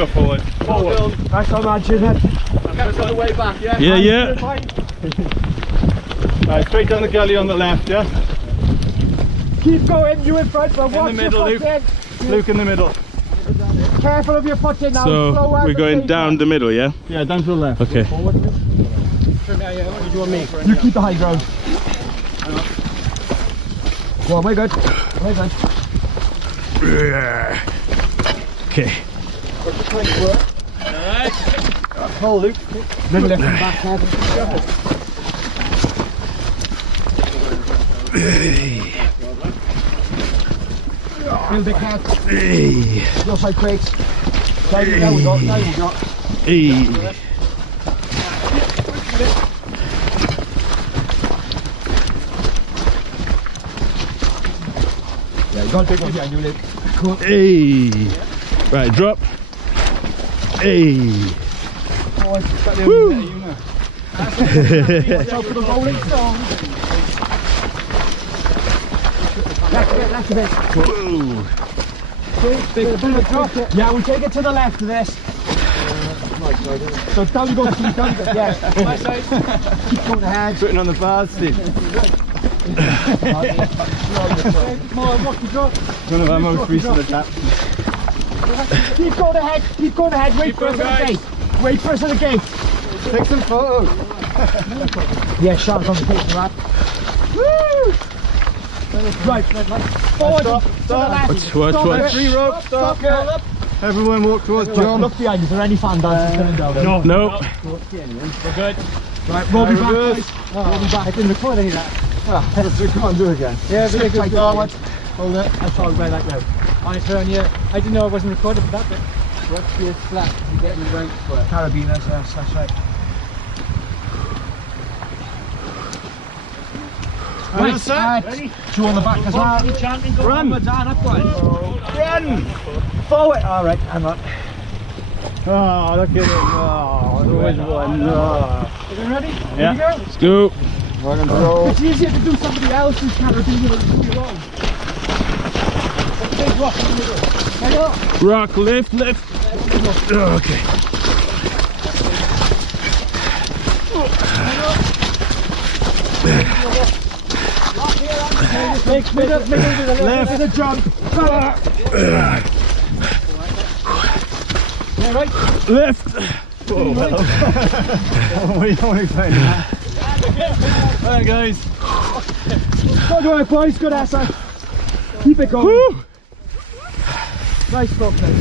go forward. Forward. That's how much is it? That's on the way back, yeah? Yeah, yeah. Right, straight down the gully on the left, yeah? Keep going, you in front, but watch In the middle, your Luke. foot in. Luke in the middle. Careful of your foot in now. So we're going down the middle, yeah? Yeah, down to the left. Okay. Forward. What do you want me? You keep the high ground. Go on, we're good. We're good. Okay. Alright. Hold Luke. Then lift him back, careful. Real big head. Your side quakes. There we go, there we go. Hey. Yeah, you got a big one behind you, Luke. Cool. Hey. Right, drop. Hey. Woo! Watch out for the rolling stone. Left a bit. Whoa. Big drop. Yeah, we'll take it to the left of this. So down you go, Steve, down you go. Yeah. My side. Keep going ahead. Putting on the bars, Steve. More rocky drop. One of our most recent attacks. Keep going ahead, keep going ahead. Wait for us at the gate. Wait for us at the gate. Take some photos. Yeah, Sean's on the gate for that. Woo! Right, forward. Stop, To the stop. left. Watch. Free rope, stop. Everyone walk towards John. Look behind you, is there any fan dances coming down? No. We're good. Right, roll me back, Reverse. guys. Roll me back. I didn't record any of that. Come on, do it again. Yeah, Stick tight forward. Hold it. That's all right like now. Honestly, on you. I didn't know I wasn't recorded for that bit. Watch your flat. You're getting the rank for it. Carabiners, yes, that's right. Right, set. Two on the back as well. Run. Run! Forward! Alright, hang on. Oh, look at him. Oh, there was one. Oh. Is it ready? Yeah. Here Let's go. We're going to roll. It's easier to do somebody else's carabiner than do your own. Big rock in the middle. There you go. Rock, lift. Okay. Make it Left. a jump. Yeah, right. Left. What do you want to say? Alright, guys. Good work, boys. Good effort. Keep it going. Woo. Nice stuff, guys.